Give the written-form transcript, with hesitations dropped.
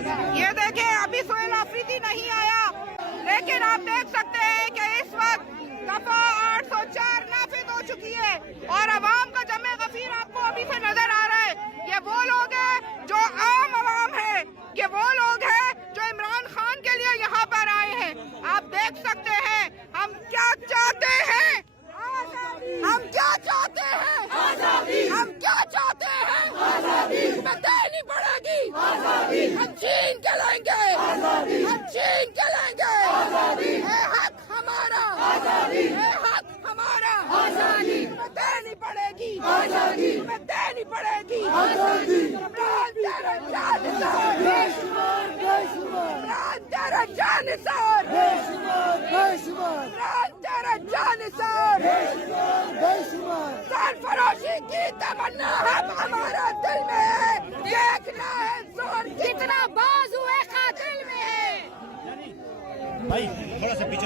ये देखिए अभी सोहेल अफरीदी नहीं आया, लेकिन आप देख सकते हैं कि इस वक्त दफा 804 नाफिज हो चुकी है और अवाम का जमे गफीर आपको अभी से नजर आ रहा है। ये वो लोग हैं जो आम अवाम है, ये वो लोग हैं जो इमरान खान के लिए यहाँ पर आए हैं। आप देख सकते हैं हम क्या चाहते हैं, हम क्या चाहते हैं, हम क्या चाहते हैं, हमें देनी पड़ेगी, हम छीन के लेंगे, हम छीन के लेंगे, ये हक हमारा, ये हक हमारा, हमें देनी पड़ेगी, हमें देनी पड़ेगी। इमरान तेरा जानिसार, इमरान तेरा जानिसार, इमरान तेरा जानिसार, सरफरोशी की तमन्ना अब हमारा दिल में है, देखना है जोर कितना बाजू है कातिल में है। भाई थोड़ा सा पीछे